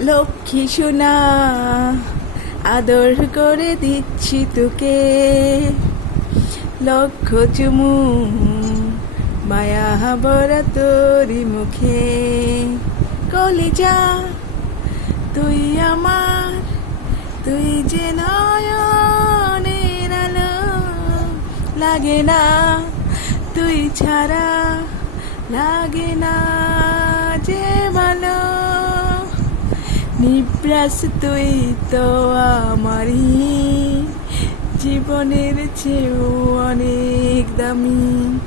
লক্ষ্মী সোনা আদর করে দিচ্ছি তোকে। লক্ষ চুমু, মায়া ভরা তোরি মুখে। কলিজা, তুই আমার, তুই যে আলো। লাগে না, তুই ছাড়া, লাগে না। নিব্রাস তুই তো আমারই। জীবনের চেয়েও অনেক দামি।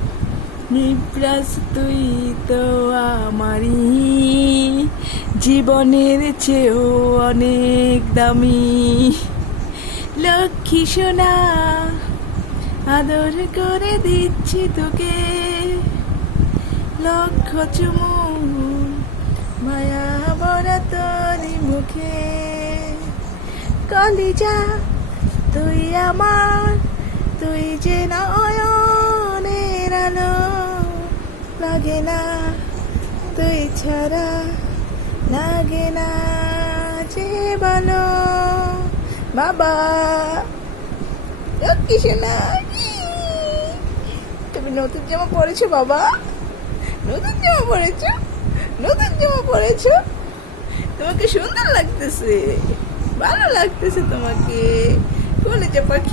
নিপ্রাস তুই তো আমারই। জীবনের চেয়েও অনেক দামি। লক্ষ্মী সোনা, আদর করে দিচ্ছি তোকে। লক্ষ চুমু মায়া বড়া মুখে কলিজা, তুই আমার, তুই যে নয়নের আলো। লাগে না, তুই ছাড়া লাগে না যে ভালো। বাবা কিছু না তুমি নতুন জামা পরেছো বাবা। নতুন জামা পরেছো, নতুন জামা পরেছো। তোমাকে সুন্দর লাগতেছে। ভালো লাগতেছে তোমাকে। কলেজে পাখি